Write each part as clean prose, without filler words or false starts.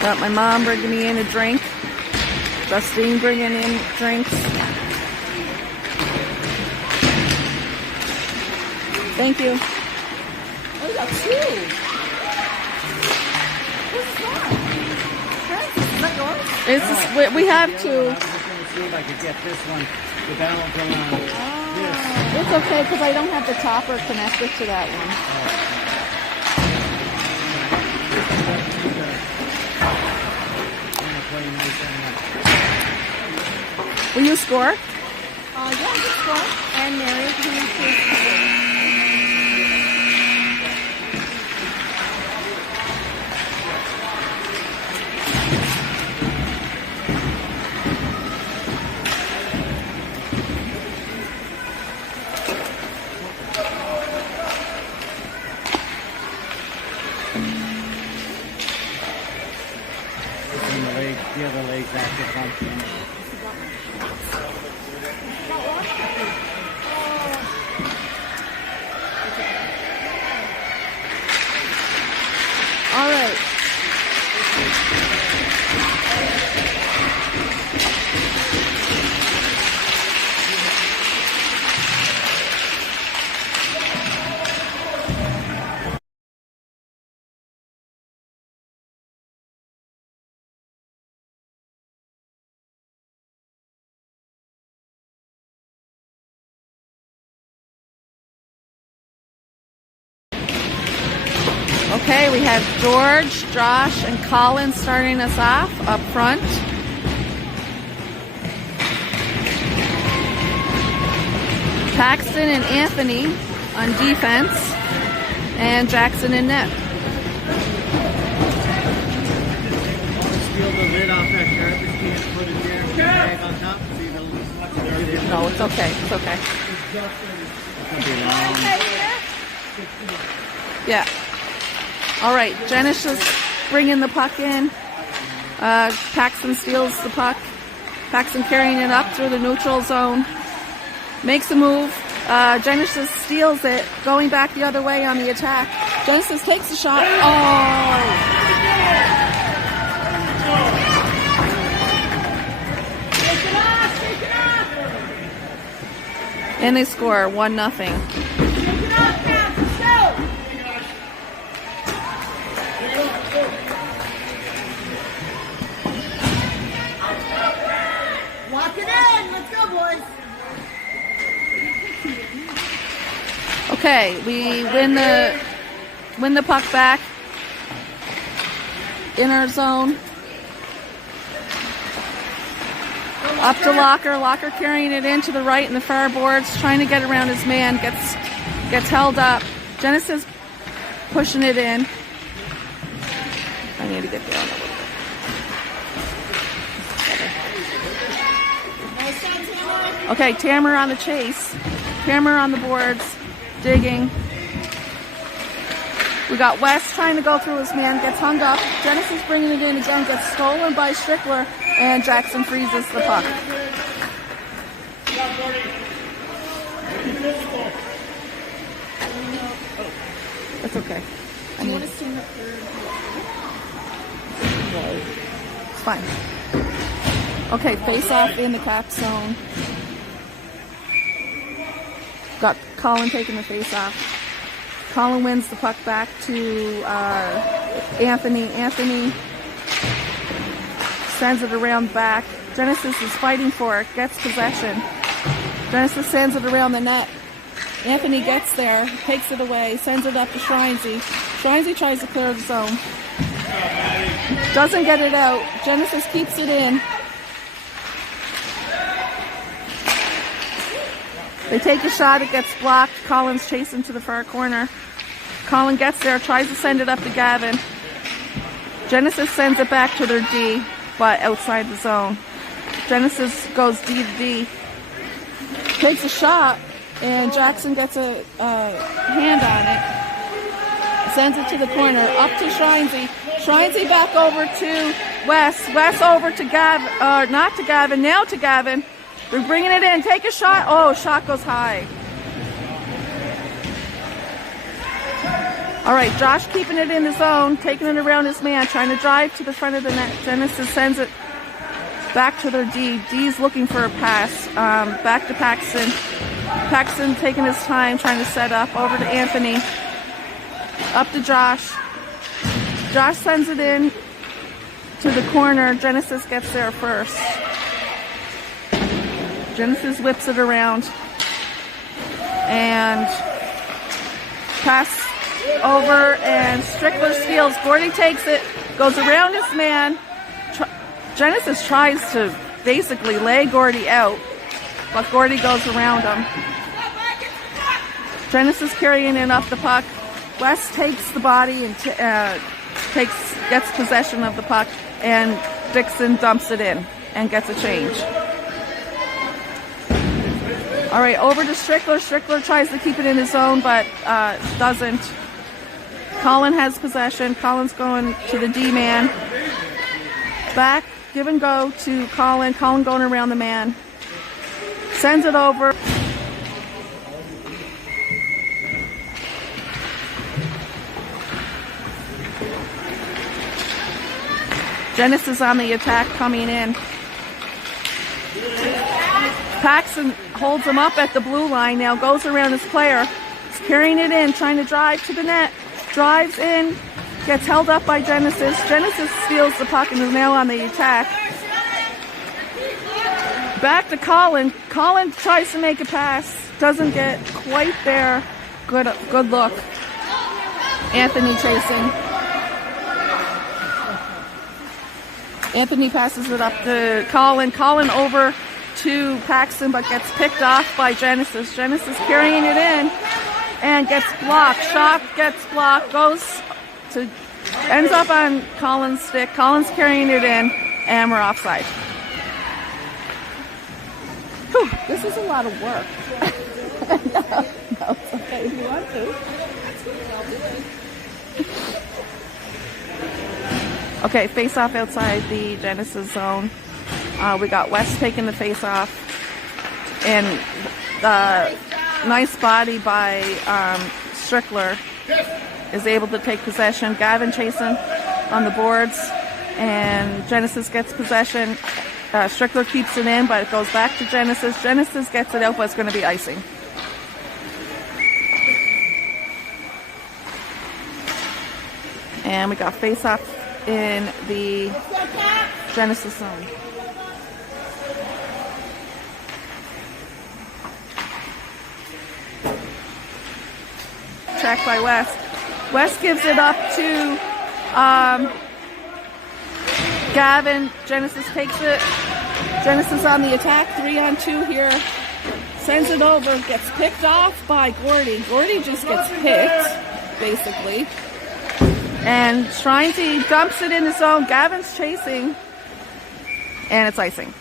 Got my mom bringing me in a drink. Justine bringing in drinks. Thank you. Oh, you got two. What's that? Francis, is that yours? We have two. I was just going to see if I could get this one to balance around this. It's okay because I don't have the topper connected to that one. Will you score? Yeah, just score. And Mary, can you please? The other leg's active function. All right. Okay, we have George, Josh, and Colin starting us off up front. Paxton and Anthony on defense, and Jackson in net. Steal the lid off that garbage can, put it there, bag on top, so you don't No, it's okay. It's okay. It's gonna be long. Yeah. All right, Genesis bringing the puck in. Paxton steals the puck. Paxton carrying it up through the neutral zone. Makes a move. Genesis steals it, going back the other way on the attack. Genesis takes a shot. Oh! And they score 1-0. Lock it in. Let's go, boys. Okay, we win the puck back in our zone. Up to Locker. Locker carrying it in to the right in the far boards, trying to get around his man. Gets held up. Genesis pushing it in. I need to get down a little bit. Okay, Tammer on the chase. Tammer on the boards, digging. We got West trying to go through his man, gets hung up. Genesis bringing it in again, gets stolen by Strickler, and Jackson freezes the puck. That's okay. Do you want to stand up there? It's fine. Okay, face off in the cap zone. Got Colin taking the face off. Colin wins the puck back to Anthony. Anthony sends it around back. Genesis is fighting for it, gets possession. Genesis sends it around the net. Anthony gets there, takes it away, sends it up to Shrinesy. Shrinesy tries to clear the zone. Doesn't get it out. Genesis keeps it in. They take a shot, it gets blocked. Colin's chasing to the far corner. Colin gets there, tries to send it up to Gavin. Genesis sends it back to their D, but outside the zone. Genesis goes D to D. Takes a shot, and Jackson gets a hand on it. Sends it to the corner, up to Shrinesy. Shrinesy back over to Wes. Wes over to Gavin, not to Gavin, now to Gavin. They're bringing it in. Take a shot. Oh, shot goes high. All right, Josh keeping it in his zone, taking it around his man, trying to drive to the front of the net. Genesis sends it back to their D. D's looking for a pass. Back to Paxton. Paxton taking his time, trying to set up. Over to Anthony. Up to Josh. Josh sends it in to the corner. Genesis gets there first. Genesis whips it around. And pass over, and Strickler steals. Gordy takes it, goes around his man. Genesis tries to basically lay Gordy out, but Gordy goes around him. Genesis carrying in up the puck. West takes the body and gets possession of the puck, and Dixon dumps it in and gets a change. All right, over to Strickler. Strickler tries to keep it in his zone, but doesn't. Colin has possession. Colin's going to the D-man. Back, give and go to Colin. Colin going around the man. Sends it over. Genesis on the attack coming in. Paxton holds him up at the blue line now, goes around his player. He's carrying it in, trying to drive to the net. Drives in, gets held up by Genesis. Genesis steals the puck and is now on the attack. Back to Colin. Colin tries to make a pass, doesn't get quite there. Good look. Anthony chasing. Anthony passes it up to Colin. Colin over to Paxton, but gets picked off by Genesis. Genesis carrying it in and gets blocked. Shot gets blocked, ends up on Colin's stick. Colin's carrying it in, and we're offside. Whew, this is a lot of work. No, it's okay if you want to. Okay, face off outside the Genesis zone. We got West taking the face off, and nice body by Strickler is able to take possession. Gavin chasing on the boards, and Genesis gets possession. Strickler keeps it in, but it goes back to Genesis. Genesis gets it out, but it's going to be icing. And we got face off in the Genesis zone. Tracked by West. West gives it up to Gavin. Genesis takes it. Genesis on the attack, 3-on-2 here. Sends it over, gets picked off by Gordy. Gordy just gets picked, basically. And Shrinety dumps it in the zone. Gavin's chasing, and it's icing.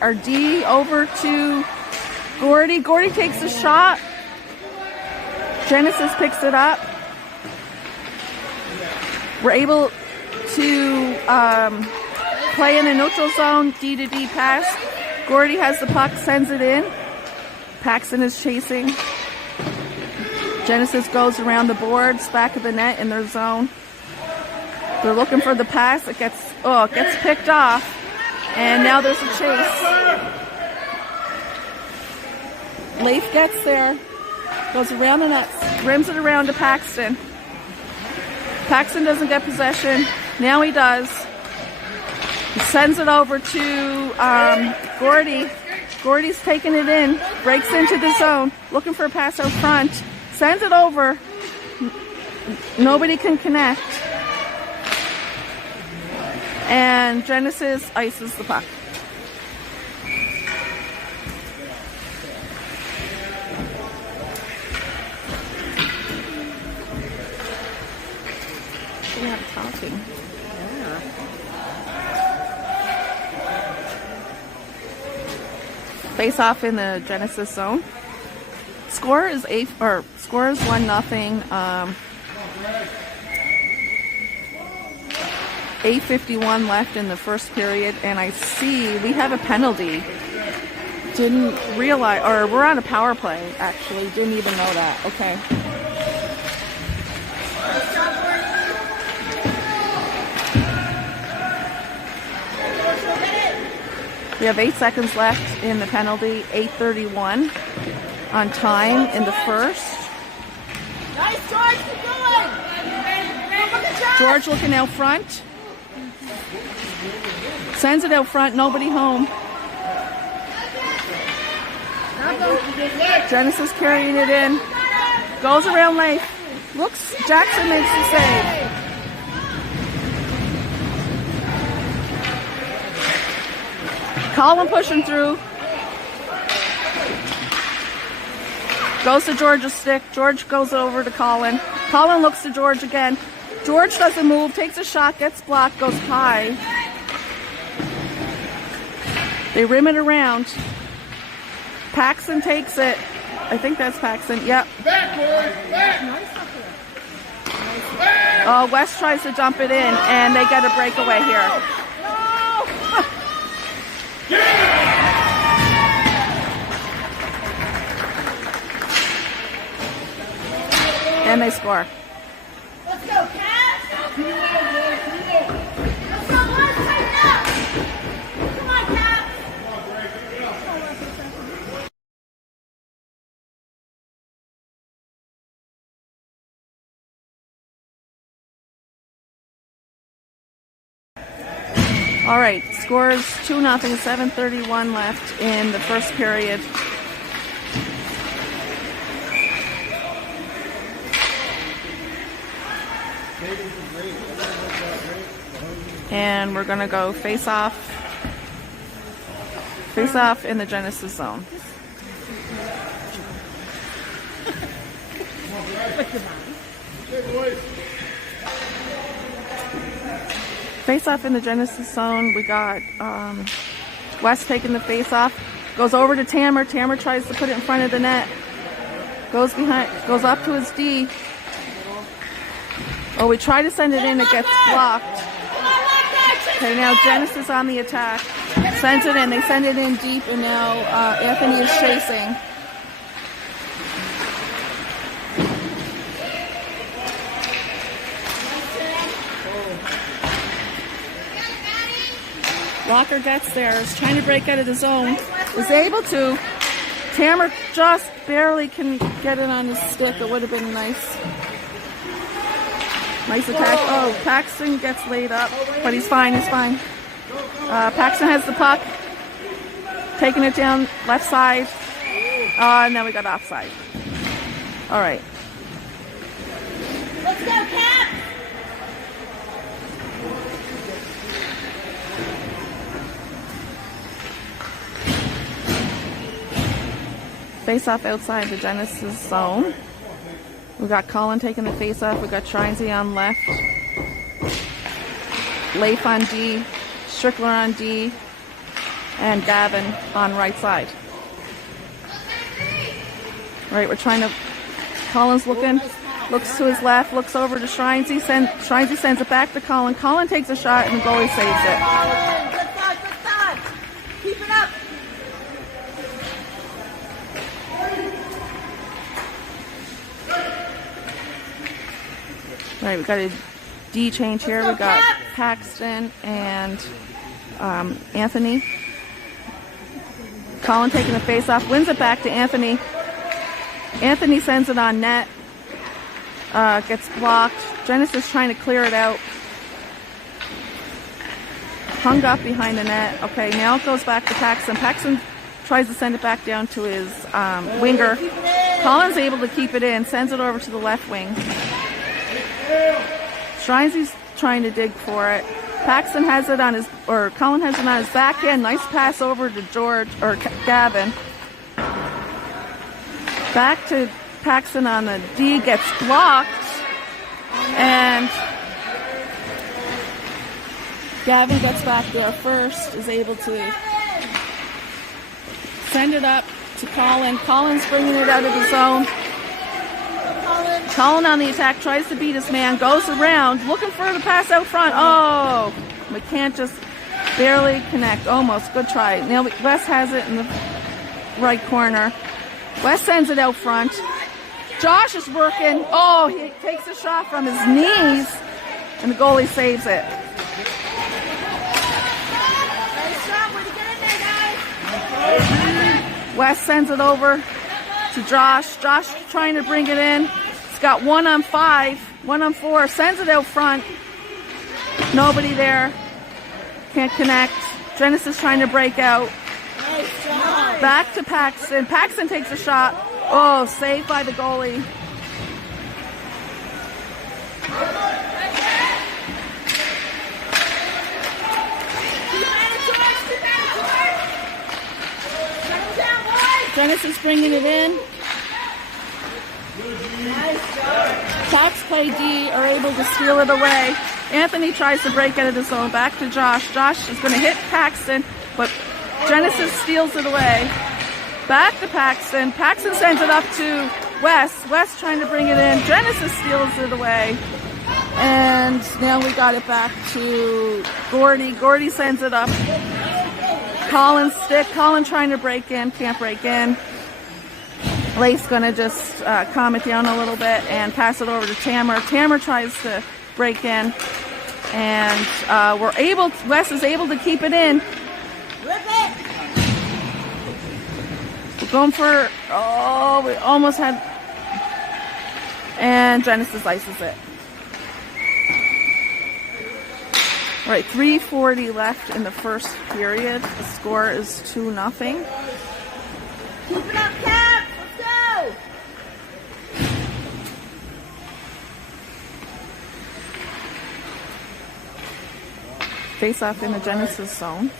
Our D over to Gordy. Gordy takes a shot. Genesis picks it up. We're able to play in a neutral zone, D to D pass. Gordy has the puck, sends it in. Paxton is chasing. Genesis goes around the boards, back of the net in their zone. They're looking for the pass. It gets picked off. And now there's a chase. Leif gets there, goes around the net, rims it around to Paxton. Paxton doesn't get possession. Now he does. He sends it over to Gordy. Gordy's taking it in, breaks into the zone, looking for a pass out front. Sends it over. Nobody can connect. And Genesis ices the puck. We're not talking. Yeah. Face off in the Genesis zone. Score is 1-0. 8:51 left in the first period, and I see we have a penalty. Didn't realize, or we're on a power play, actually. Didn't even know that. Okay. We have 8 seconds left in the penalty. 8:31 on time in the first. Nice, George, keep going. George looking out front. Sends it out front, nobody home. Genesis carrying it in. Goes around Leif. Looks, Jackson makes the save. Colin pushing through. Goes to George's stick. George goes over to Colin. Colin looks to George again. George doesn't move, takes a shot, gets blocked, goes high. They rim it around. Paxton takes it. I think that's Paxton. Yep. West tries to dump it in, and they get a breakaway here. And they score. Let's go, Caps! Let's go, let's tighten up! Come on, Caps! All right, scores 2-0, 7:31 left in the first period. And we're gonna go face off in the Genesis zone. Face off in the Genesis zone. We got West taking the face off. Goes over to Tammer. Tammer tries to put it in front of the net. Goes behind. Goes up to his D. Oh, we try to send it in. It gets blocked. Okay, now Genesis on the attack. Sends it in. They send it in deep, and now Anthony is chasing. Walker gets there, is trying to break out of the zone, is able to. Tammer just barely can get it on his stick. It would have been nice. Nice attack. Oh, Paxton gets laid up, but he's fine, he's fine. Paxton has the puck, taking it down left side. And then we got offside. All right. Let's go, Caps! Face off outside the Genesis zone. We got Colin taking the face off. We got Shrinesy on left. Leif on D. Strickler on D. And Gavin on right side. All right, we're trying to. Colin's looking. Looks to his left. Looks over to Shrinesy. Shrinesy sends it back to Colin. Colin takes a shot and the goalie saves it. Good thought. Keep it up. All right, we got a D change here. We got Paxton and Anthony. Colin taking the face off, wins it back to Anthony. Anthony sends it on net. Gets blocked. Genesis trying to clear it out. Hung up behind the net. Okay, now it goes back to Paxton. Paxton tries to send it back down to his winger. Colin's able to keep it in, sends it over to the left wing. Shrinesy's trying to dig for it. Paxton has it on his, or Colin has it on his backhand. Nice pass over to Gavin. Back to Paxton on the D, gets blocked. And Gavin gets back there first, is able to send it up to Colin. Colin's bringing it out of the zone. Colin on the attack, tries to beat his man, goes around, looking for the pass out front. Oh, McCann just barely connect. Almost. Good try. Now Wes has it in the right corner. Wes sends it out front. Josh is working. Oh, he takes a shot from his knees, and the goalie saves it. Wes sends it over to Josh. Josh trying to bring it in. He's got 1-on-5, 1-on-4. Sends it out front. Nobody there. Can't connect. Genesis trying to break out. Back to Paxton. Paxton takes a shot. Oh, saved by the goalie. Genesis bringing it in. Pax play D are able to steal it away. Anthony tries to break out of the zone. Back to Josh. Josh is going to hit Paxton, but Genesis steals it away. Back to Paxton. Paxton sends it up to Wes. Wes trying to bring it in. Genesis steals it away. And now we got it back to Gordy. Gordy sends it up. Colin's stick. Colin trying to break in. Can't break in. Lace going to just calm it down a little bit and pass it over to Tamara. Tamara tries to break in. And Wes is able to keep it in. We're going for, we almost had, and Genesis ices it. All right, 3:40 left in the first period. The score is 2-0. Keep it up, Cap! Let's go! Face off in the Genesis zone.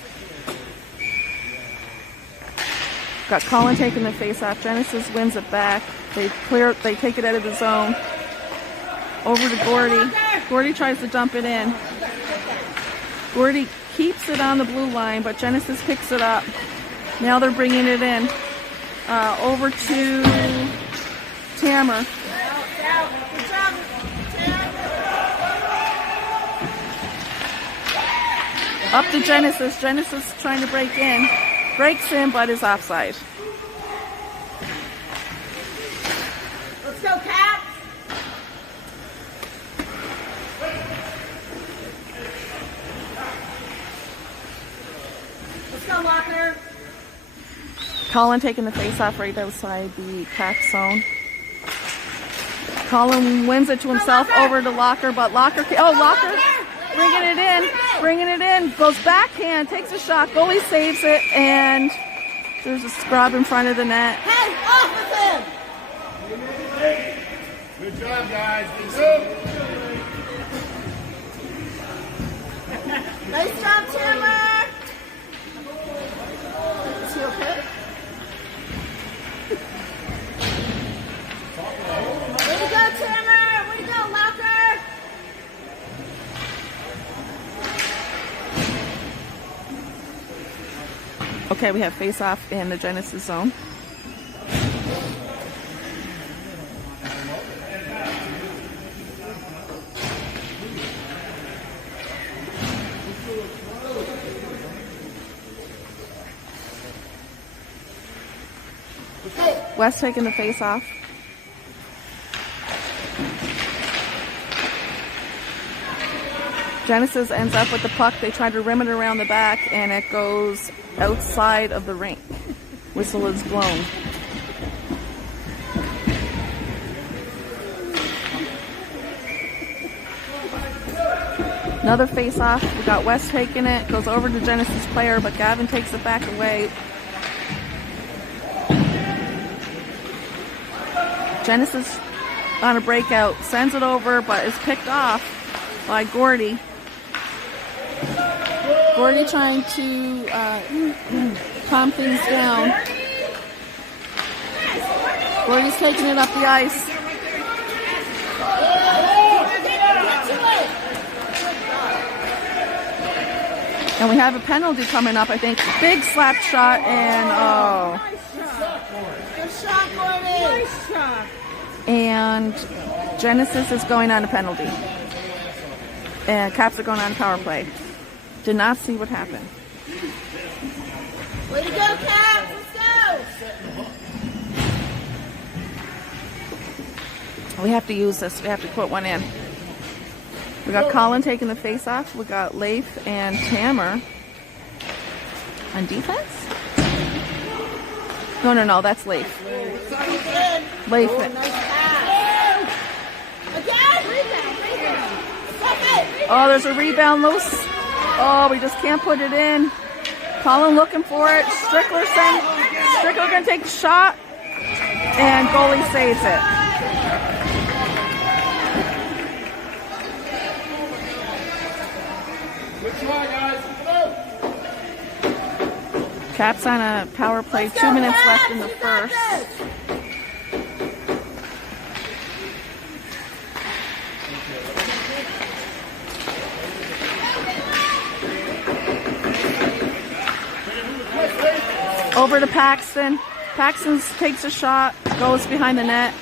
Got Colin taking the face off. Genesis wins it back. They take it out of the zone. Over to Gordy. Gordy tries to dump it in. Gordy keeps it on the blue line, but Genesis picks it up. Now they're bringing it in. Over to Tamara. Up to Genesis. Genesis trying to break in. Breaks in, but is offside. Let's go, Caps! Let's go, Locker! Colin taking the face off right outside the pack zone. Colin wins it to himself over to Locker, but Locker bringing it in, goes backhand, takes a shot, goalie saves it, and there's a scrub in front of the net. Hey, off with him! Good job, guys. Good. Nice job, Timmer! Is he okay? Way to go, Timmer! Way to go, Locker! Okay, we have face off in the Genesis zone. West taking the face off. Genesis ends up with the puck. They try to rim it around the back, and it goes outside of the rink. Whistle is blown. Another face-off. We got West taking it. Goes over to Genesis player, but Gavin takes it back away. Genesis on a breakout. Sends it over, but is picked off by Gordy. Gordy trying to calm things down. Gordy's taking it up the ice. And we have a penalty coming up, I think. Big slap shot, and oh. Good shot, Gordy. Nice shot. And Genesis is going on a penalty. And Caps are going on a power play. Did not see what happened. Way to go, Caps. Let's go. We have to use this. We have to put one in. We got Colin taking the face off. We got Leif and Tammer on defense. No, that's Leif. Leif. Nice pass. Again. Rebound. Oh, there's a rebound loose. Oh, we just can't put it in. Colin looking for it. Strickler gonna take the shot, and goalie saves it. Good try, guys. Caps on a power play. 2 minutes left in the first. Over to Paxton. Paxton takes a shot, goes behind the net.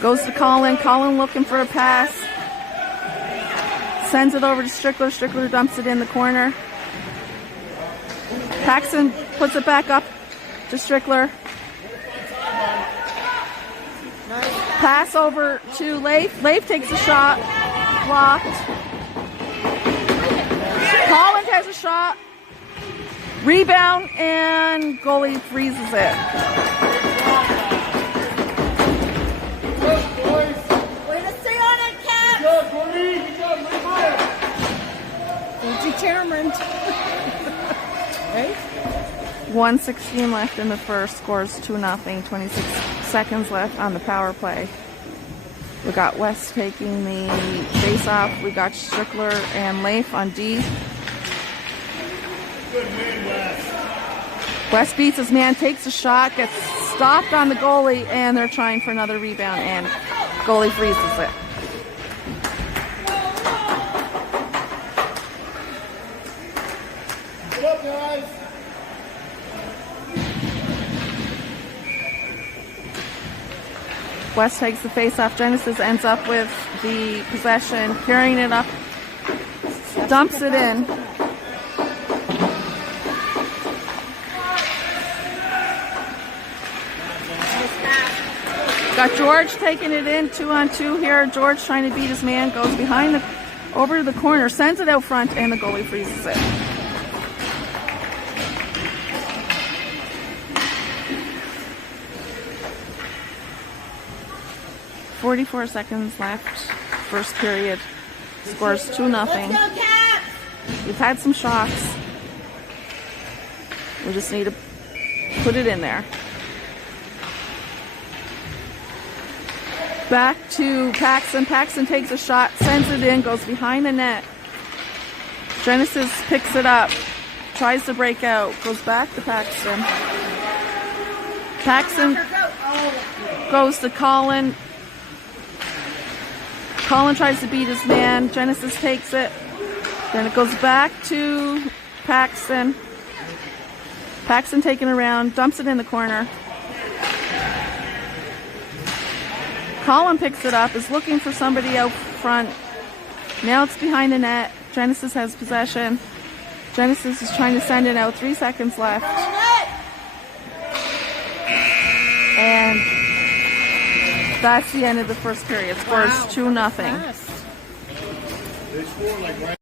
Goes to Colin. Colin looking for a pass. Sends it over to Strickler. Strickler dumps it in the corner. Paxton puts it back up to Strickler. Pass over to Leif. Leif takes a shot. Blocked. Colin has a shot. Rebound, and goalie freezes it. Way to stay on it, Caps. Good, Gordy. Good job. Way higher. Determined. Right? 1:16 left in the first. Scores 2-0. 26 seconds left on the power play. We got West taking the face-off. We got Strickler and Leif on D. Good man, Wes. West beats his man, takes a shot, gets stopped on the goalie, and they're trying for another rebound, and goalie freezes it. Good up, guys. West takes the face-off. Genesis ends up with the possession, carrying it up, dumps it in. Got George taking it in, 2-on-2 here. George trying to beat his man, goes behind over to the corner, sends it out front, and the goalie freezes it. .44 seconds left. First period. Scores 2-0. Let's go, Caps. We've had some shots. We just need to put it in there. Back to Paxton. Paxton takes a shot, sends it in, goes behind the net. Genesis picks it up, tries to break out, goes back to Paxton. Paxton goes to Colin. Colin tries to beat his man. Genesis takes it. Then it goes back to Paxton. Paxton taking it around, dumps it in the corner. Colin picks it up, is looking for somebody out front. Now it's behind the net. Genesis has possession. Genesis is trying to send it out. 3 seconds left. And that's the end of the first period. Scores 2-0. They score like right.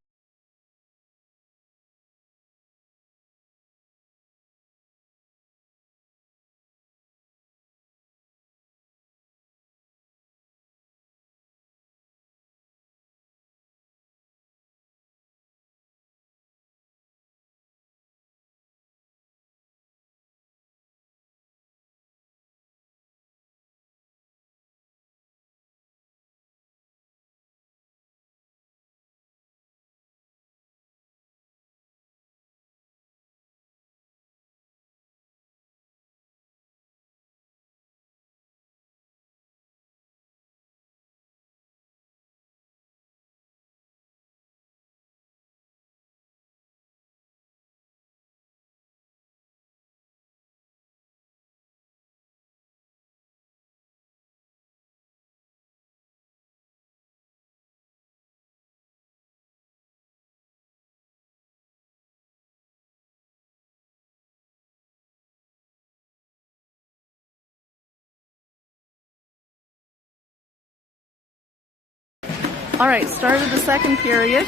All right, start of the second period.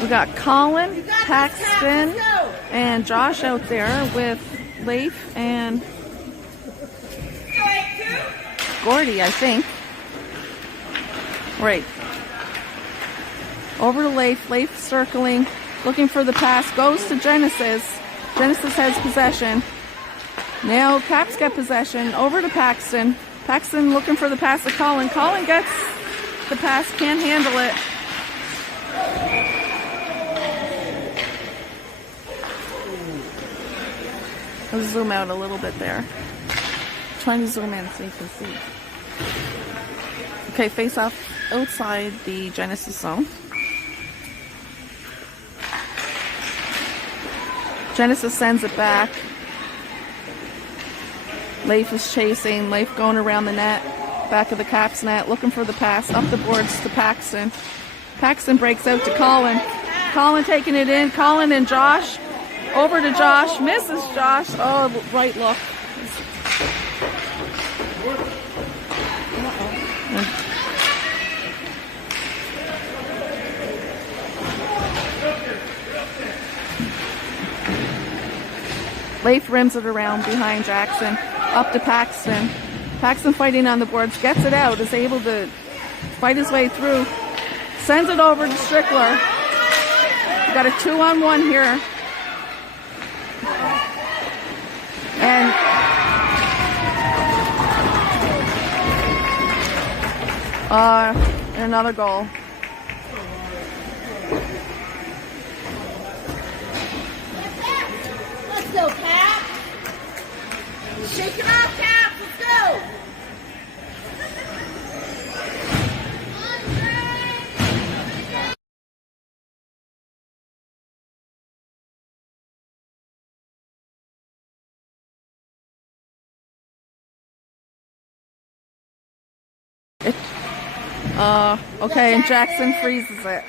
We got Colin, Paxton, and Josh out there with Leif and Gordy, I think. Right. Over to Leif. Leif circling, looking for the pass. Goes to Genesis. Genesis has possession. Now Caps get possession. Over to Paxton. Paxton looking for the pass to Colin. Colin gets the pass, can't handle it. I'll zoom out a little bit there. Trying to zoom in so you can see. Okay, face off outside the Genesis zone. Genesis sends it back. Leif is chasing. Leif going around the net. Back of the Caps net. Looking for the pass. Up the boards to Paxton. Paxton breaks out to Colin. Colin taking it in. Colin and Josh. Over to Josh. Misses Josh. Oh, right look. Leif rims it around behind Jackson. Up to Paxton. Paxton fighting on the boards. Gets it out. Is able to fight his way through. Sends it over to Strickler. We got a 2-on-1 here. And another goal. Let's go, Cap. Shake it off, Cap. Let's go. Okay, and Jackson freezes it.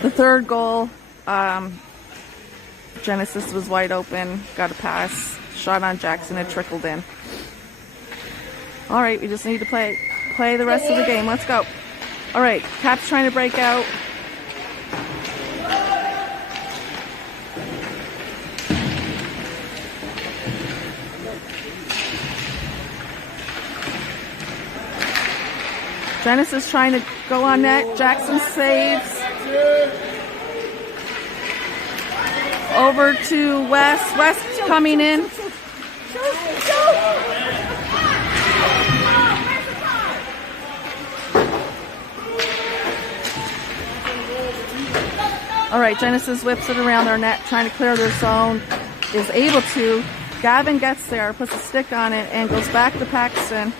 The third goal, Genesis was wide open, got a pass, shot on Jackson, it trickled in. All right, we just need to play the rest of the game. Let's go. All right, Caps trying to break out. Genesis trying to go on net. Jackson saves. Over to West. West coming in. All right, Genesis whips it around their net, trying to clear their zone. Is able to. Gavin gets there, puts a stick on it, and goes back to Paxton.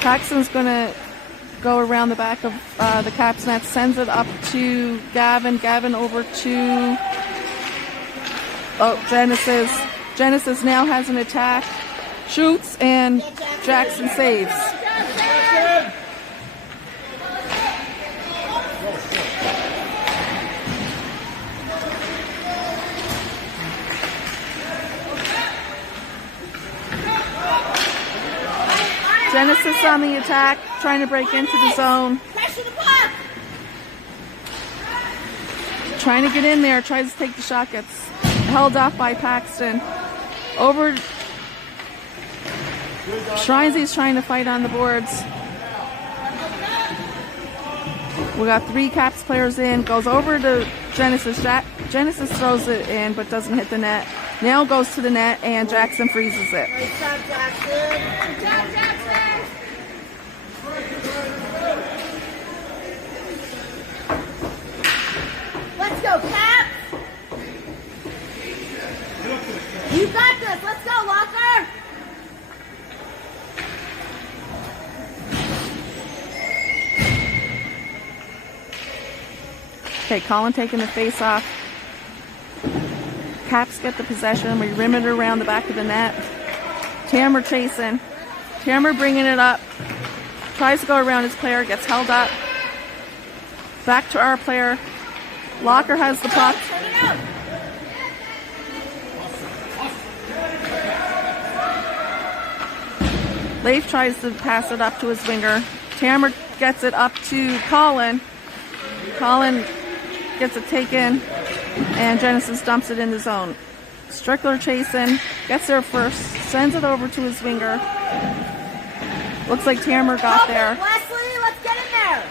Paxton's going to go around the back of the Caps net, sends it up to Gavin. Gavin over to Genesis. Genesis now has an attack, shoots, and Jackson saves. Genesis on the attack, trying to break into the zone. Trying to get in there, tries to take the shot, gets held off by Paxton. Over, Shrinesy's trying to fight on the boards. We got 3 Caps players in, goes over to Genesis. Genesis throws it in, but doesn't hit the net. Now goes to the net, and Jackson freezes it. Great job, Jackson. Good job, Jackson. Let's go, Cap. You got this. Let's go, Walker. Okay, Colin taking the face off. Caps get the possession. We rim it around the back of the net. Tammer chasing. Tammer bringing it up. Tries to go around his player. Gets held up. Back to our player. Locker has the puck. Leif tries to pass it up to his winger. Tammer gets it up to Colin. Colin gets it taken, and Genesis dumps it in the zone. Strickler chasing, gets there first, sends it over to his winger. Looks like Tammer got there. Wesley, let's get in there.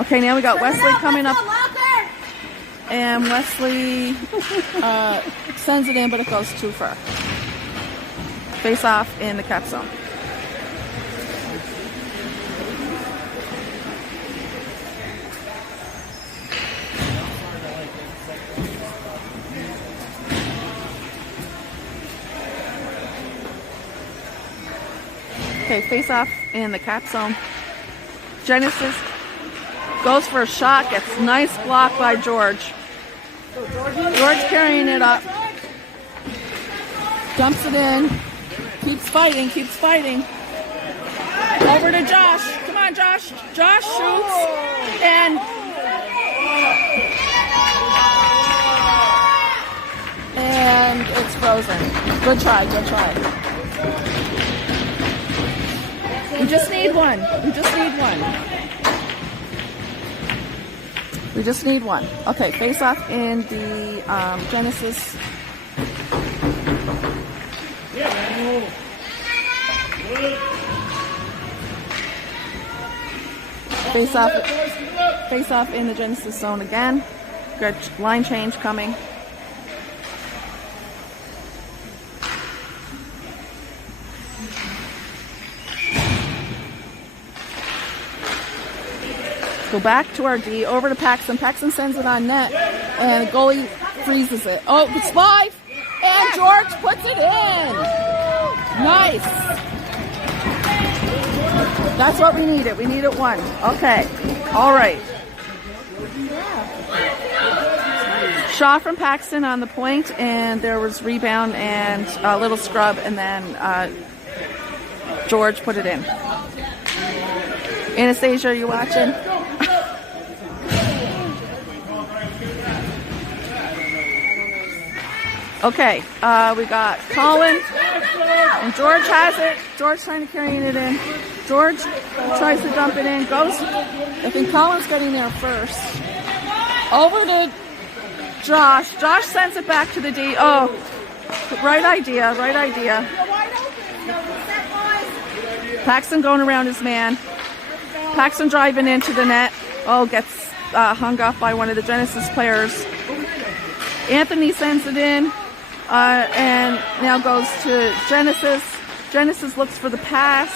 Okay, now we got Wesley coming up, Locker. and Wesley sends it in, but it goes too far. Face off in the cap zone. Okay, face off in the cap zone. Genesis goes for a shot, gets nice block by George. George carrying it up. Dumps it in. Keeps fighting, keeps fighting. Over to Josh. Come on, Josh. Josh shoots. And it's frozen. Good try, good try. We just need one. We just need one. We just need one. Okay, face off in the Genesis. Face off in the Genesis zone again. Good line change coming. Go back to our D, over to Paxton. Paxton sends it on net, and the goalie freezes it. Oh, it's live, and George puts it in. Nice. That's what we needed. We needed one. Okay. All right. Shot from Paxton on the point, and there was rebound and a little scrub, and then George put it in. Anastasia, are you watching? Okay, we got Colin, and George has it. George trying to carry it in. George tries to dump it in. Goes, I think Colin's getting there first. Over to Josh. Josh sends it back to the D. Oh, right idea, right idea. Paxton going around his man. Paxton driving into the net. Oh, gets hung up by one of the Genesis players. Anthony sends it in, and now goes to Genesis. Genesis looks for the pass.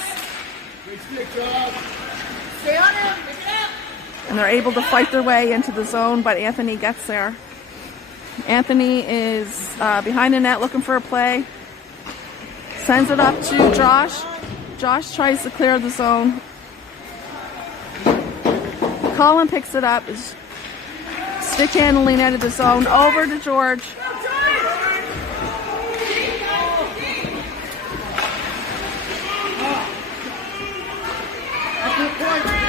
And they're able to fight their way into the zone, but Anthony gets there. Anthony is behind the net looking for a play. Sends it up to Josh. Josh tries to clear the zone. Colin picks it up, is stick handling out of the zone, over to George.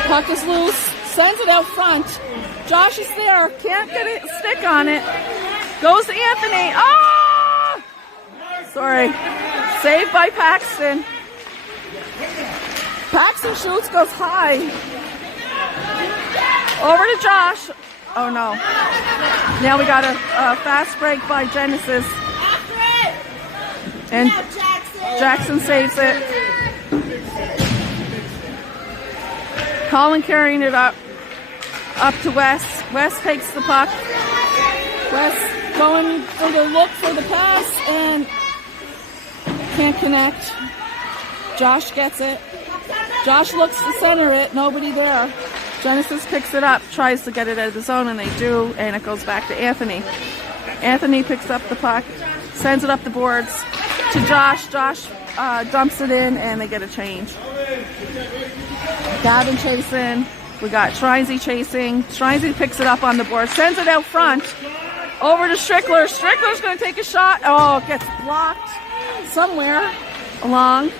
Puck is loose, sends it out front. Josh is there, can't get a stick on it. Goes to Anthony. Oh! Sorry. Saved by Paxton. Paxton shoots, goes high. Over to Josh. Oh no. Now we got a fast break by Genesis. And Jackson saves it. Colin carrying it up to Wes. Wes takes the puck. Wes going for the look for the pass and can't connect. Josh gets it. Josh looks to center it. Nobody there. Genesis picks it up, tries to get it out of the zone, and they do, and it goes back to Anthony. Anthony picks up the puck, sends it up the boards to Josh. Josh dumps it in, and they get a change. Gavin chasing. We got Shrinesy chasing. Shrinesy picks it up on the board, sends it out front. Over to Strickler. Strickler's going to take a shot. Oh, it gets blocked somewhere along.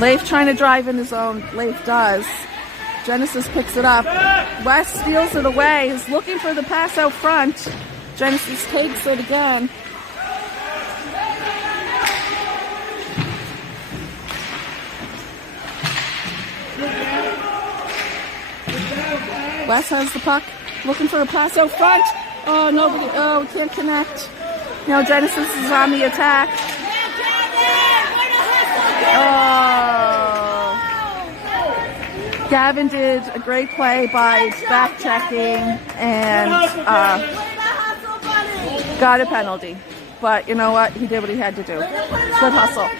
Leif trying to drive in his own. Leif does. Genesis picks it up. West steals it away. Is looking for the pass out front. Genesis takes it again. West has the puck. Looking for a pass out front. Oh, nobody. Oh, we can't connect. Now Genesis is on the attack. Oh. Gavin did a great play by back checking and got a penalty. But you know what? He did what he had to do. Good hustle.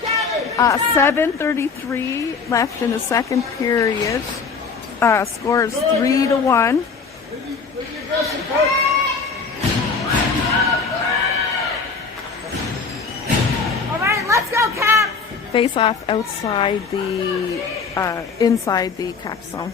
7:33 left in the second period. Score is 3-1. All right, let's go, Caps. Face off outside the, inside the cap zone.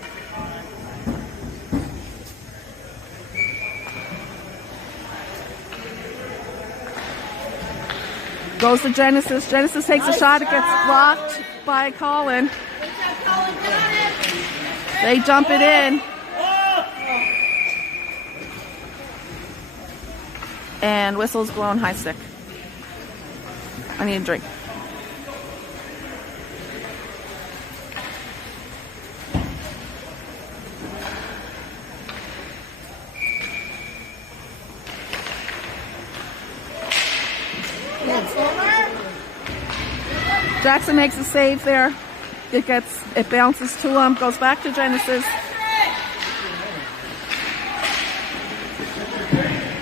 Goes to Genesis. Genesis takes a shot. It gets blocked by Colin. They jump it in. And whistle's blown, high stick. I need a drink. Jackson makes a save there. It bounces to him, goes back to Genesis.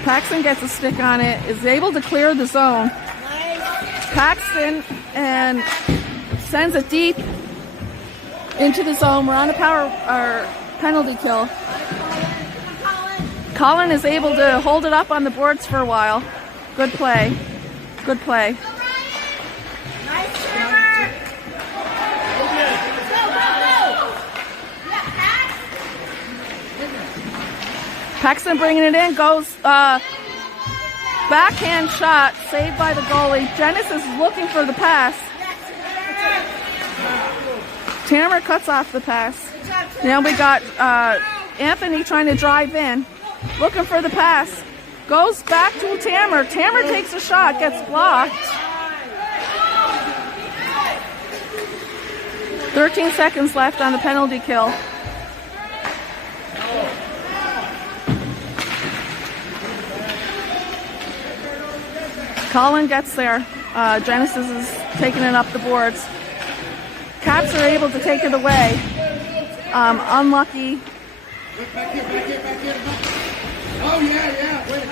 Paxton gets a stick on it, is able to clear the zone. Paxton and sends it deep into the zone. We're on a penalty kill. Colin is able to hold it up on the boards for a while. Good play. Good play. Paxton bringing it in, goes backhand shot, saved by the goalie. Genesis is looking for the pass. Tammer cuts off the pass. Now we got Anthony trying to drive in, looking for the pass. Goes back to Tammer. Tammer takes a shot, gets blocked. 13 seconds left on the penalty kill. Colin gets there. Genesis is taking it up the boards. Caps are able to take it away. Unlucky. Back here. Oh, yeah. Wait.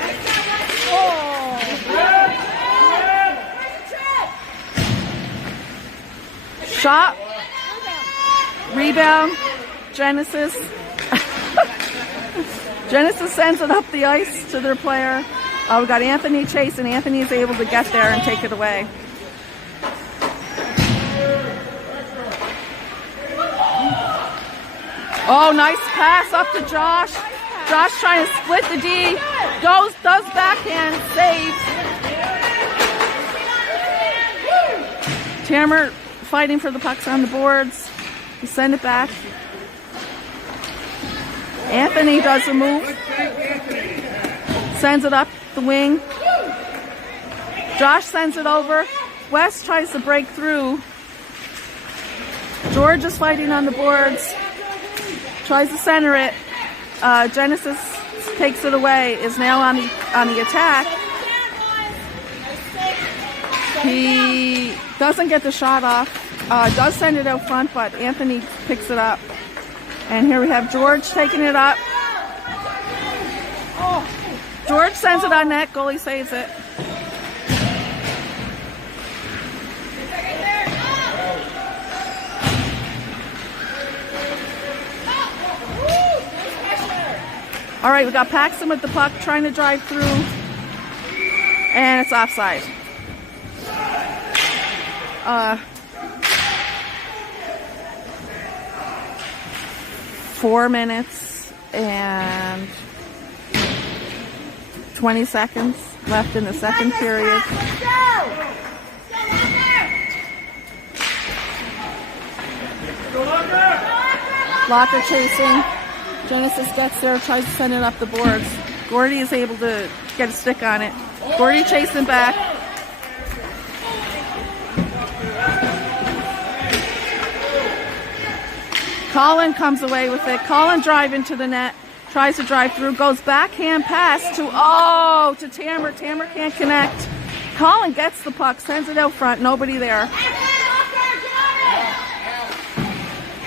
Shot. Rebound. Genesis. Genesis sends it up the ice to their player. We got Anthony chasing. Anthony is able to get there and take it away. Oh, nice pass up to Josh. Josh trying to split the D. Does backhand, saves. Tammer fighting for the pucks on the boards. We send it back. Anthony does a move. Sends it up the wing. Josh sends it over. West tries to break through. George is fighting on the boards. Tries to center it. Genesis takes it away. Is now on the attack. He doesn't get the shot off. Does send it out front, but Anthony picks it up. And here we have George taking it up. George sends it on net. Goalie saves it. All right, we got Paxton with the puck, trying to drive through, and it's offside. 4 minutes and 20 seconds left in the second period. Locker chasing. Genesis gets there, tries to send it up the boards. Gordy is able to get a stick on it. Gordy chasing back. Colin comes away with it. Colin driving to the net. Tries to drive through. Goes backhand pass to Tammer. Tammer can't connect. Colin gets the puck. Sends it out front. Nobody there.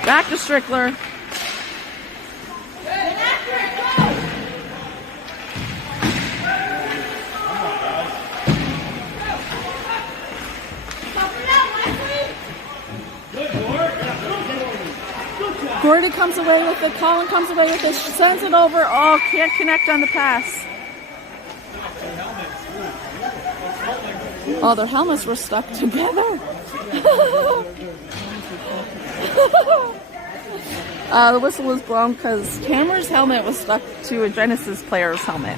Back to Strickler. Gordy comes away with it. Colin comes away with it. Sends it over. Oh, can't connect on the pass. Oh, their helmets were stuck together. The whistle was blown because Tammer's helmet was stuck to a Genesis player's helmet.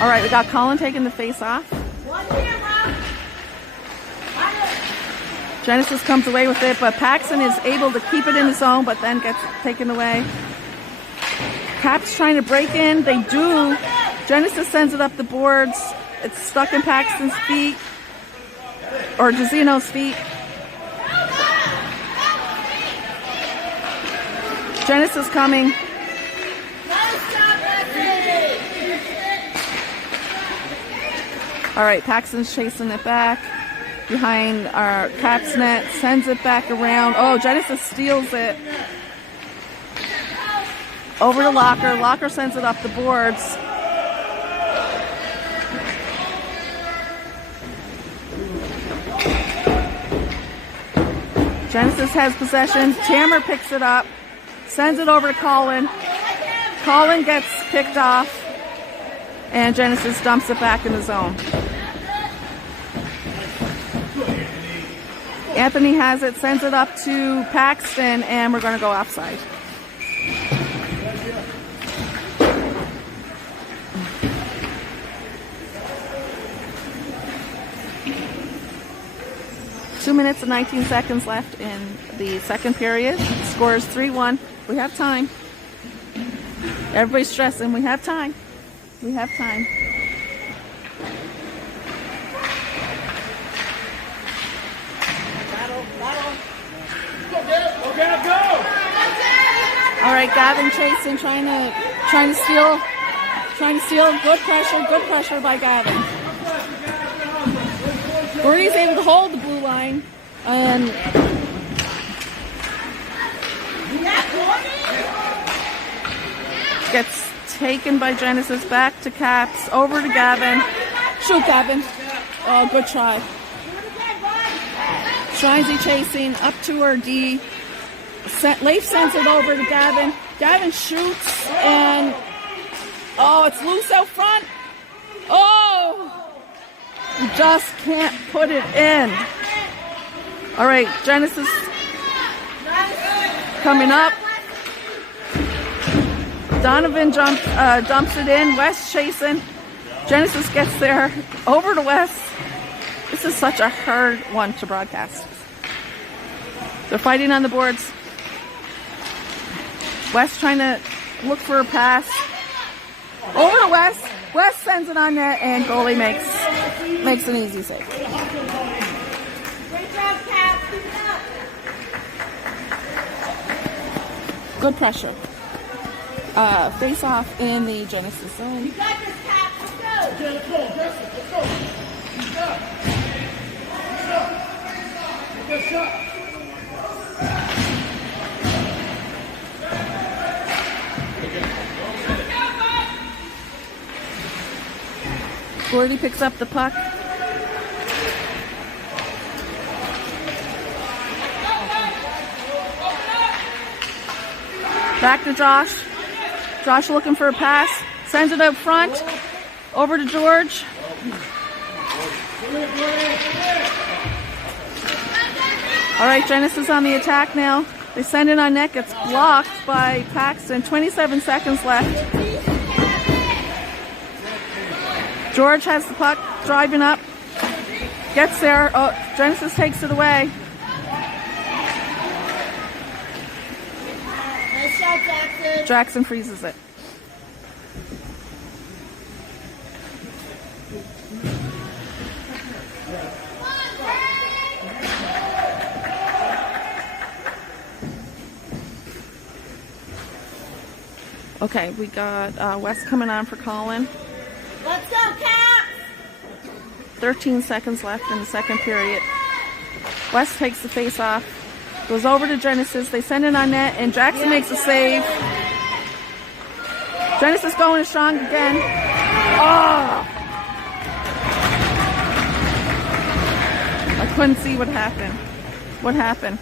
All right, we got Colin taking the face off. Genesis comes away with it, but Paxton is able to keep it in the zone, but then gets taken away. Caps trying to break in. They do. Genesis sends it up the boards. It's stuck in Paxton's feet, or Giacino's feet. Genesis coming. All right, Paxton's chasing it back behind our Caps net, sends it back around. Oh, Genesis steals it. Over to Locker. Locker sends it up the boards. Genesis has possession. Tammer picks it up, sends it over to Colin. Colin gets picked off, and Genesis dumps it back in the zone. Anthony has it, sends it up to Paxton, and we're going to go offside. Two minutes and 19 seconds left in the second period. Score is 3-1. We have time. Everybody's stressing. We have time. We have time. All right, Gavin chasing, trying to steal. Good pressure by Gavin. Gordy's able to hold the blue line, and gets taken by Genesis back to Caps, over to Gavin. Shoot, Gavin. Oh, good try. Shrinesy chasing up to her D. Leif sends it over to Gavin. Gavin shoots, and oh, it's loose out front. Oh, you just can't put it in. All right, Genesis coming up. Donovan dumps it in. West chasing. Genesis gets there. Over to West. This is such a hard one to broadcast. They're fighting on the boards. West trying to look for a pass. Over to West. West sends it on net, and goalie makes an easy save. Great job, Cap. Good pressure. Face off in the Genesis zone. You got this, Cap. Let's go. Let's go. Good shot. Gordy picks up the puck. Back to Josh. Josh looking for a pass. Sends it up front. Over to George. All All right, Genesis on the attack now. They send it on net, gets blocked by Paxton. 27 seconds left. George has the puck, driving up. Gets there. Oh, Genesis takes it away. Nice shot, Jackson. Jackson freezes it. Okay, we got West coming on for Colin. Let's go, Caps. 13 seconds left in the second period. West takes the face off. Goes over to Genesis. They send it on net, and Jackson makes a save. Genesis going to strong again. Oh! I couldn't see what happened. What happened?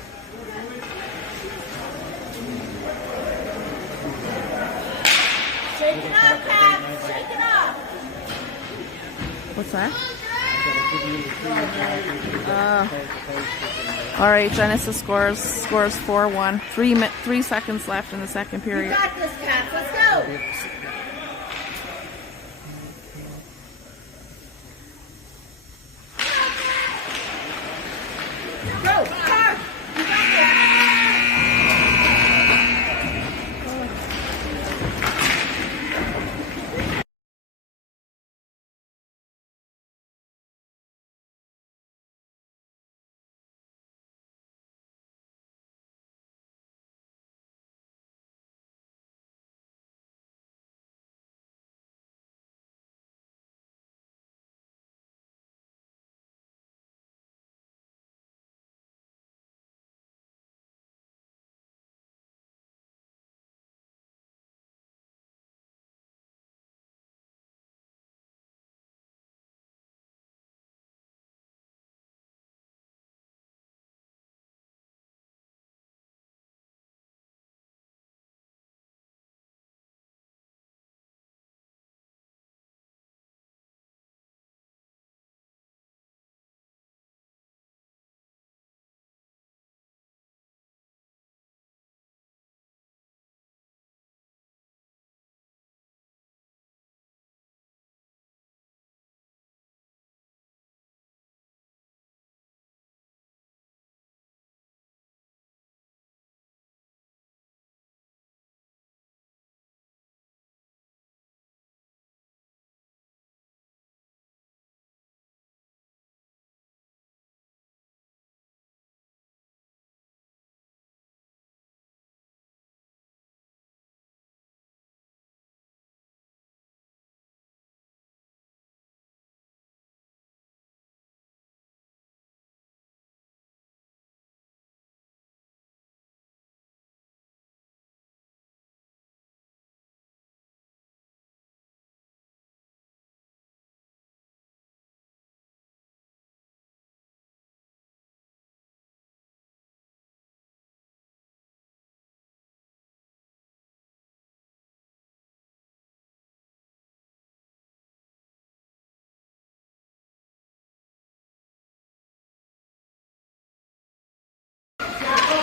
Shake it up, Caps. Shake it up. What's that? All right, Genesis scores 4-1. 3 seconds left in the second You period. got this, Caps. Let's go. Go, Caps. You got that.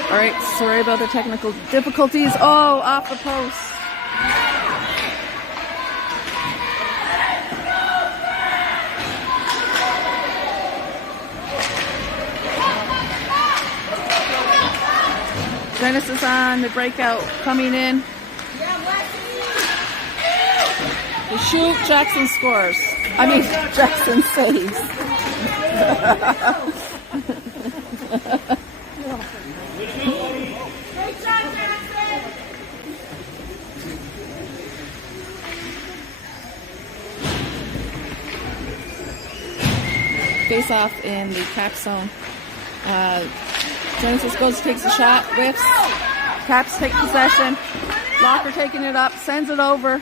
All right, sorry about the technical difficulties. Oh, off the post. Genesis on the breakout, coming in. They shoot, Jackson scores. I mean, Jackson saves. Great job, Jackson. Face off in the cap zone. Genesis goes, takes a shot, whiffs. Caps take possession. Locker taking it up, sends it over.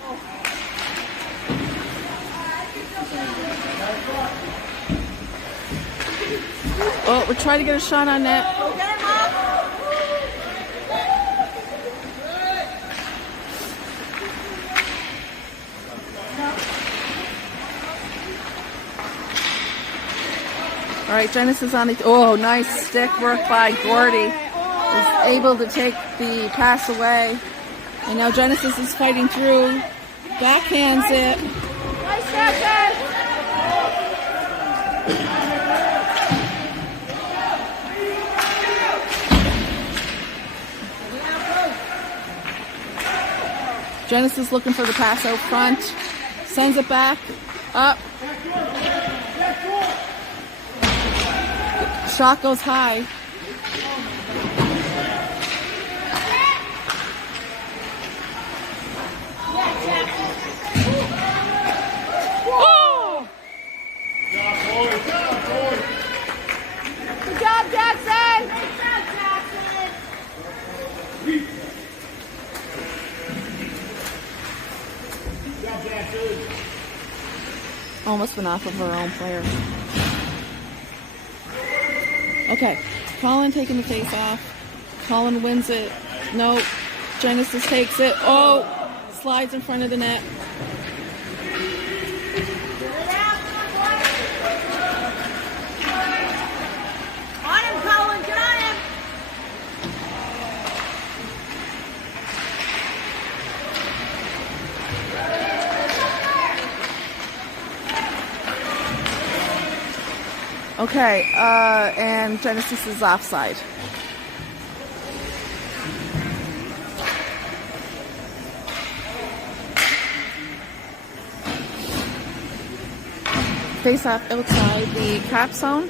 Oh, we're trying to get a shot on net. Go get him up. All right, Genesis on the... Oh, nice stick work by Gordy. Is able to take the pass away. And now Genesis is fighting through. Backhands it. Nice catch. Genesis looking for the pass out front. Sends it back. Up. Shot goes high. Oh! Good job, Jackson. Almost went off of her own player. Okay, Colin taking the face off. Colin wins it. Nope. Genesis takes it. Oh! Slides in front of the net. On him, Colin. Get on him. Okay, and Genesis is offside. Face off outside the cap zone.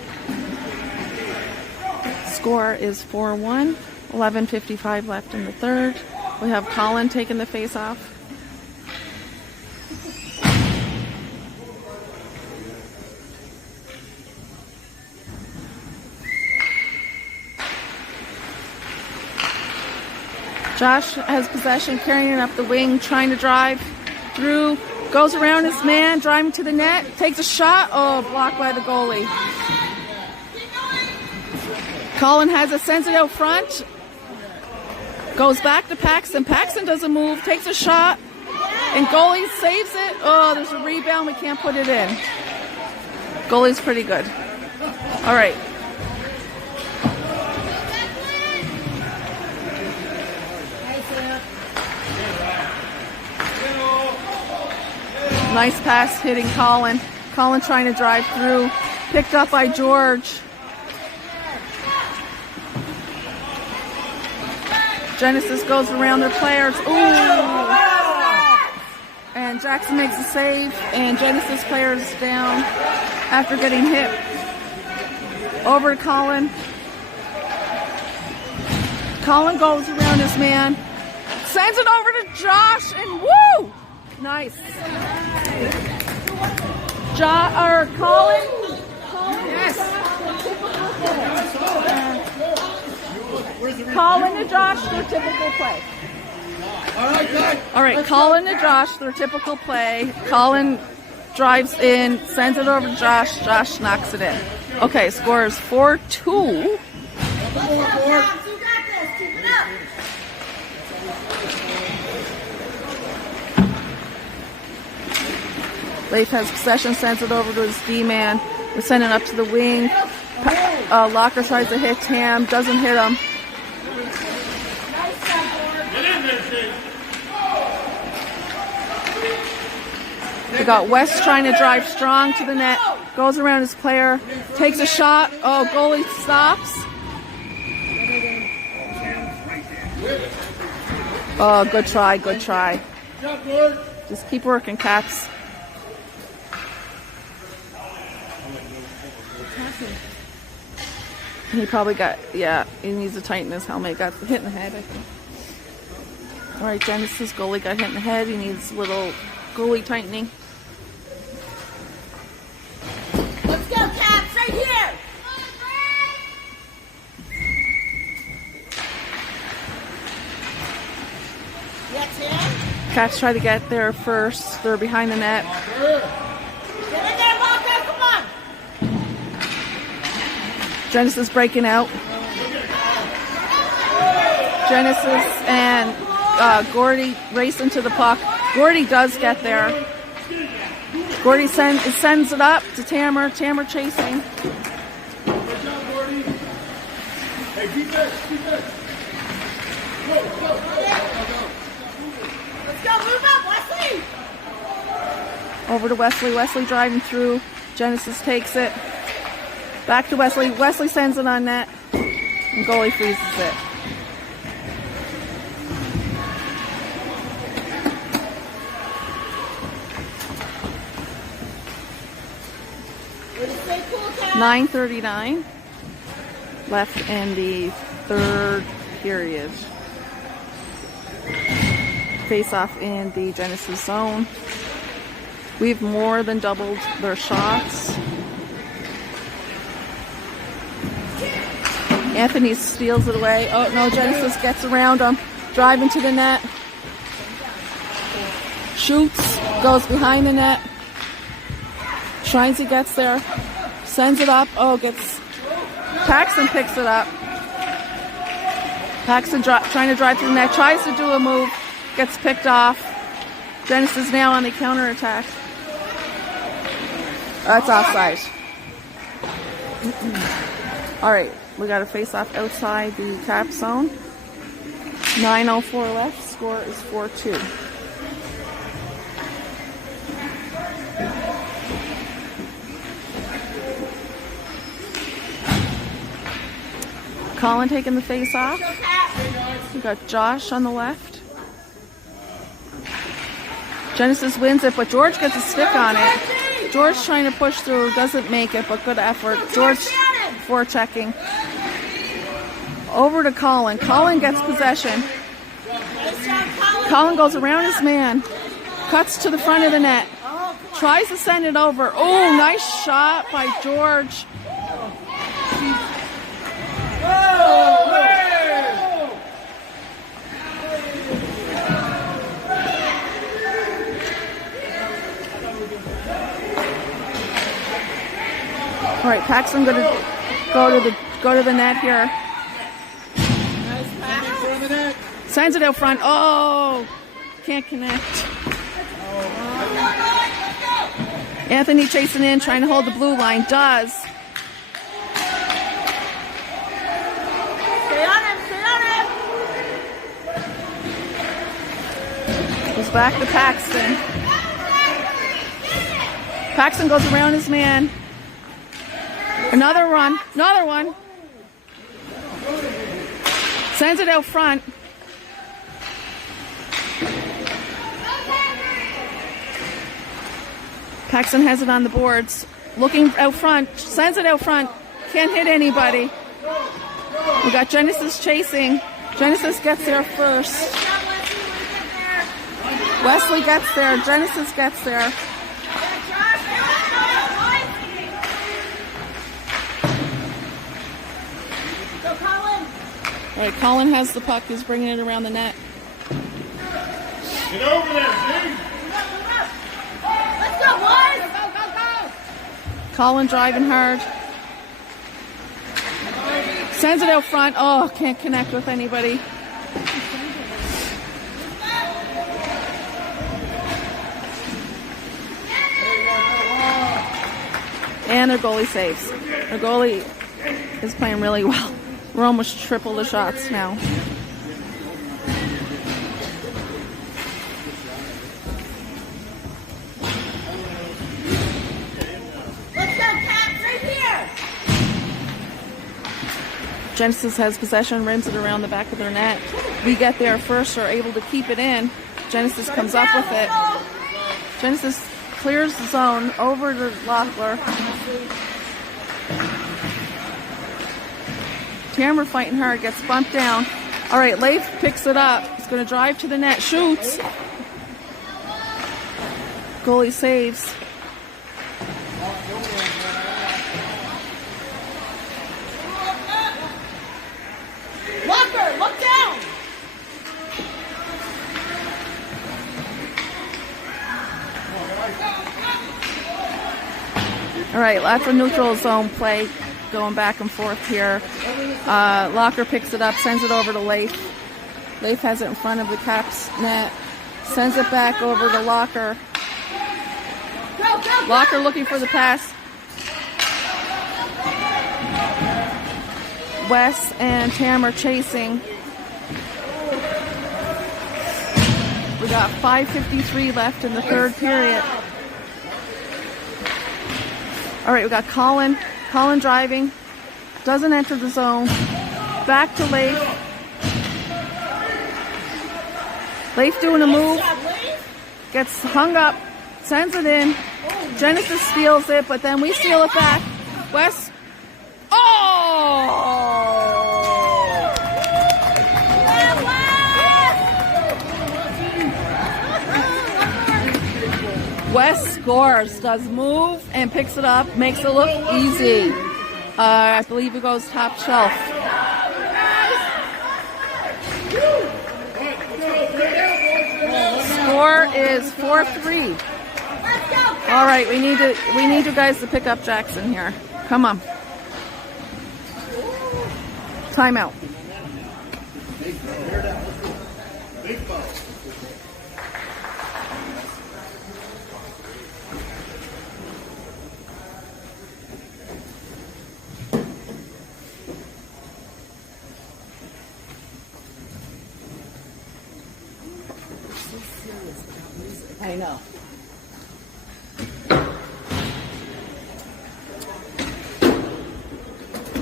Score is 4-1. 11:55 left in the third. We have Colin taking the face off. Josh has possession, carrying it up the wing, trying to drive through, goes around his man, driving to the net, takes a shot. Oh, blocked by the goalie. Colin has it, sends it out front, goes back to Paxton. Paxton doesn't move, takes a shot, and goalie saves it. Oh, there's a rebound, we can't put it in. Goalie's pretty good. All right. Nice pass hitting Colin. Colin trying to drive through. Picked up by George. Genesis goes around their players. Ooh! And Jackson makes a save. And Genesis players down after getting hit. Over to Colin. Colin goes around his man. Sends it over to Josh. And woo! Nice. Colin. Yes. Colin and Josh, their typical play. All right, Colin and Josh, their typical play. Colin drives in, sends it over to Josh. Josh knocks it in. Okay, score is 4-2. You got this. Keep it up. Leif has possession, sends it over to his D-man. We're sending it up to the wing. Locker tries to hit Tam, doesn't hit him. We got West trying to drive strong to the net. Goes around his player, takes a shot. Oh, goalie stops. Oh, good try, good try. Just keep working, Cats. He probably got, yeah, he needs to tighten his helmet. Got hit in the head, I think. All right, Genesis goalie got hit in the head. He needs a little goalie tightening. Let's go, Caps. Right here. That's him. Cats try to get there first. They're behind the net. Get in there, Walker. Come on. Genesis breaking out. Genesis and Gordy race into the puck. Gordy does get there. Gordy sends it up to Tammer. Tammer chasing. job, Gordy. Hey, keep this, keep this. Go, go, go, go, go. Let's go, move up, Wesley. Over to Wesley. Wesley driving through. Genesis takes it. Back to Wesley. Wesley sends it on net. And goalie freezes it. Stay cool, Cap. 9:39 left in the third period. Face off in the Genesis zone. We've more than doubled their shots. Anthony steals it away. Oh no, Genesis gets around him. Driving to the net. Shoots. Goes behind the net. Shines, he gets there. Sends it up. Oh, gets... Paxton picks it up. Paxton trying to drive through the net. Tries to do a move. Gets picked off. Genesis now on the counterattack. That's offside. All right, we got a face-off outside the cap zone. 9:04 left. Score is 4-2. Colin taking the face-off. We got Josh on the left. Genesis wins it, but George gets a stick on it. George trying to push through, doesn't make it, but good effort. George forechecking. Over to Colin. Colin gets possession. Colin goes around his man. Cuts to the front of the net. Tries to send it over. Oh, nice shot by George. All right, Paxton going to go to the net here. Sends it out front. Oh, can't connect. Anthony chasing in, trying to hold the blue line. Does. Stay on him, stay on him. Goes back to Paxton. Paxton goes around his man. Another run. Another one. Sends it out front. Paxton has it on the boards. Looking out front. Sends it out front. Can't hit anybody. We got Genesis chasing. Genesis gets there first. Wesley gets there. Genesis gets there. Go, Colin. All right, Colin has the puck. He's bringing it around the net. Get over there, James. Let's go, boys. Go, go, go. Colin driving hard. Sends it out front. Oh, can't connect with anybody. And their goalie saves. Their goalie is playing really well. We're almost triple the shots now. Let's go, Caps, right here. Genesis has possession, rims it around the back of their net. We get there first, are able to keep it in. Genesis comes up with it. Genesis clears the zone over to Loeffler. Tamara fighting hard, gets bumped down. All right, Leif picks it up. He's going to drive to the net, shoots. Goalie saves. Walker, look down. All right, lots of neutral zone play going back and forth here. Locker picks it up, sends it over to Leif. Leif has it in front of the Caps net. Sends it back over to Locker. Go, go, go. Locker looking for the pass. Wes and Tam are chasing. We got 5:53 left in the third period. All right, we got Colin. Colin driving. Doesn't enter the zone. Back to Leif. Leif doing a move. Gets hung up. Sends it in. Genesis steals it, but then we steal it back. Wes. Oh! Wes scores, does move and picks it up, makes it look easy. I believe it goes top shelf. Score is 4-3. All right, we need you guys to pick up Jackson here. Come on. Timeout. I know.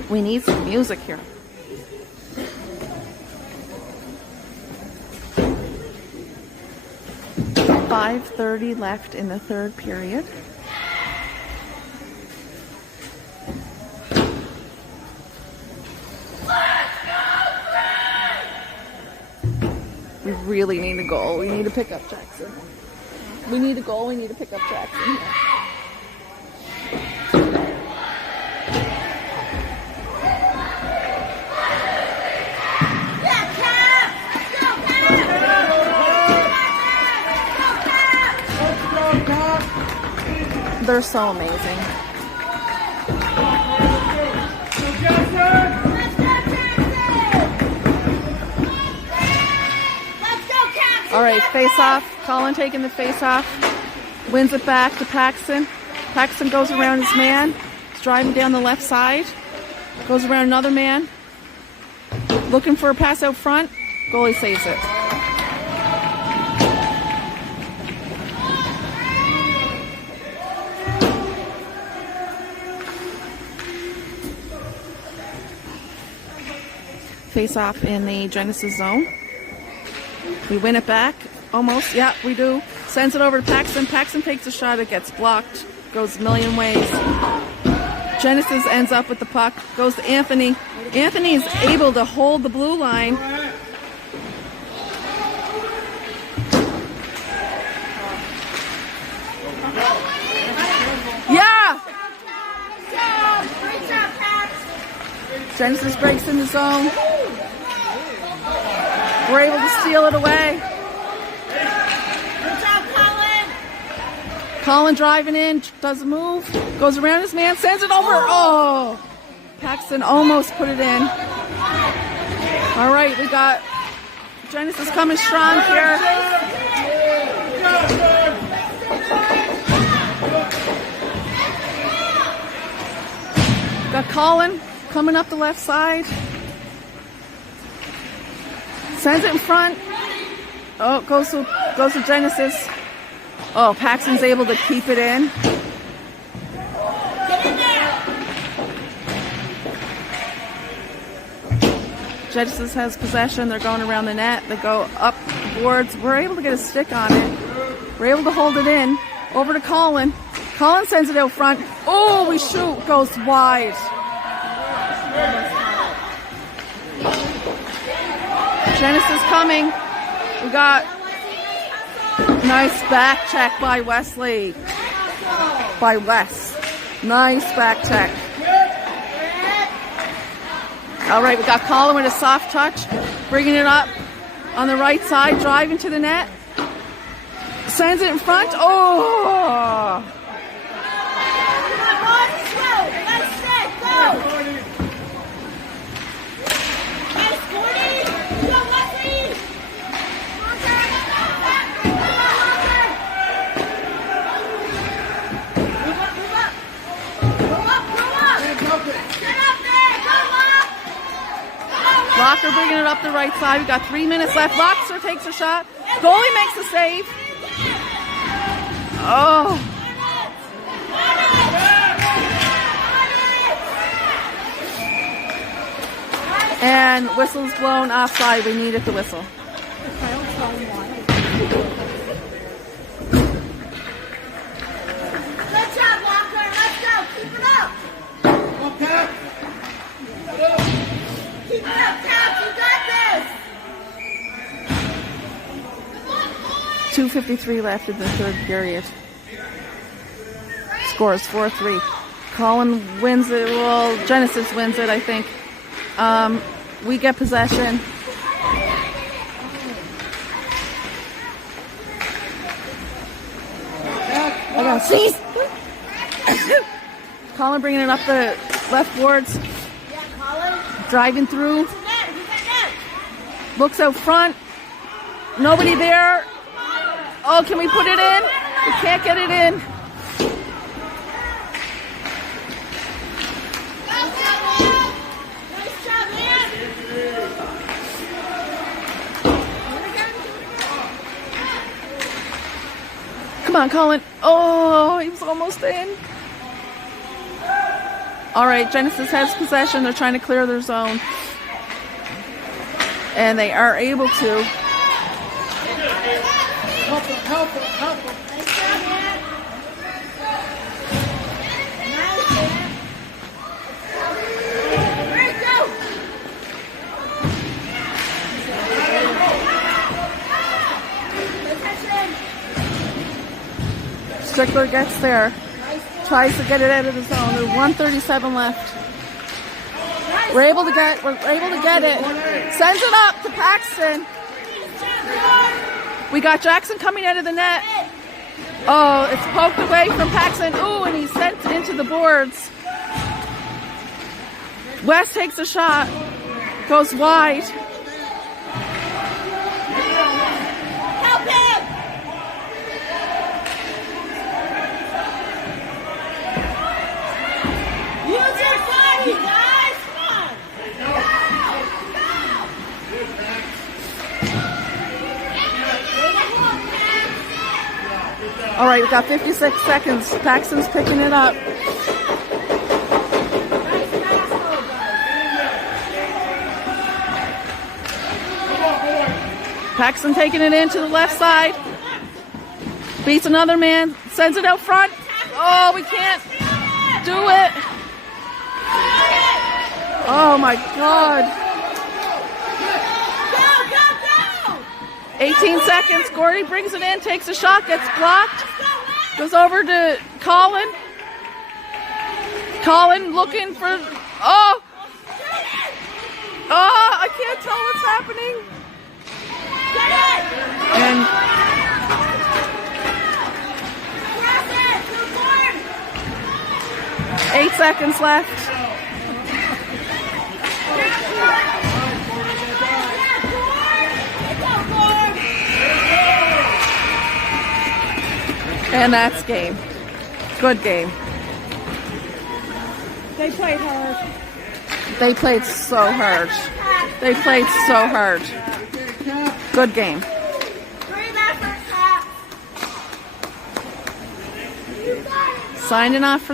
We need some music here. .5:30 left in the third period. We really need a goal. We need to pick up Jackson. We need a goal. We need to pick up Jackson. They're so amazing. All right, face off. Colin taking the face off. Wins it back to Paxton. Paxton goes around his man. He's driving down the left side. Goes around another man. Looking for a pass out front. Goalie saves it. Face off in the Genesis zone. We win it back. Almost. Yeah, we do. Sends it over to Paxton. Paxton takes a shot. It gets blocked. Goes a million ways. Genesis ends up with the puck. Goes to Anthony. Anthony is able to hold the blue line. Yeah! Genesis breaks in the zone. We're able to steal it away. Good job, Colin. Colin driving in, does a move, goes around his man, sends it over. Oh! Paxton almost put it in. All right, we got Genesis coming strong here. Got Colin coming up the left side. Sends it in front. Oh, goes to Genesis. Oh, Paxton's able to keep it in. Get in there. Genesis has possession. They're going around the net. They go up the boards. We're able to get a stick on it. We're able to hold it in. Over to Colin. Colin sends it out front. Oh, we shoot. Goes wide. Genesis coming. We got nice back check by Wesley. By Wes. Nice back check. All right, we got Colin with a soft touch. Bringing it up on the right side. Driving to the net. Sends it in front. Oh! Locker bringing it up the right side. We got 3 minutes left. Loxer takes a shot. Goalie makes a save. Oh. And whistle's blown offside. We needed the whistle. Good job, Walker. Let's go. Keep it up. Okay. Keep it up, Caps. You got this. 2:53 left in the third period. Score is 4-3. Colin wins it. Well, Genesis wins it, I think. We get possession. I got sneeze. Colin bringing it up the left boards. Yeah, Colin. Driving through. Net. Who's that net? Looks out front. Nobody there. Oh, can we put it in? We can't get it in. Nice job, man. Come on, Colin. Oh, he was almost in. All right, Genesis has possession. They're trying to clear their zone. And they are able to. Help him. Nice job, man. Nice, man. All right, go. Attention. Strickler gets there. Tries to get it out of the zone. There's 1:37 left. We're able to get it. Sends it up to Paxton. We got Jackson coming out of the net. Oh, it's poked away from Paxton. Ooh, and he's sent into the boards. West takes a shot. Goes wide. Help him. Use your body, guys. Come on. All right, we got 56 seconds. Paxton's picking it up. Paxton taking it in to the left side. Beats another man. Sends it out front. Oh, we can't do it. Oh my God. Go, go, go. 18 seconds. Gordy brings it in, takes a shot, gets blocked. Goes over to Colin. Colin looking for. Oh! Oh! I can't tell what's happening. Get it. And Cross it. Good form. 8 seconds left. And that's game. Good game. They played hard. They played so hard. They played so hard. Good game. Great effort, Pat. Signing off for the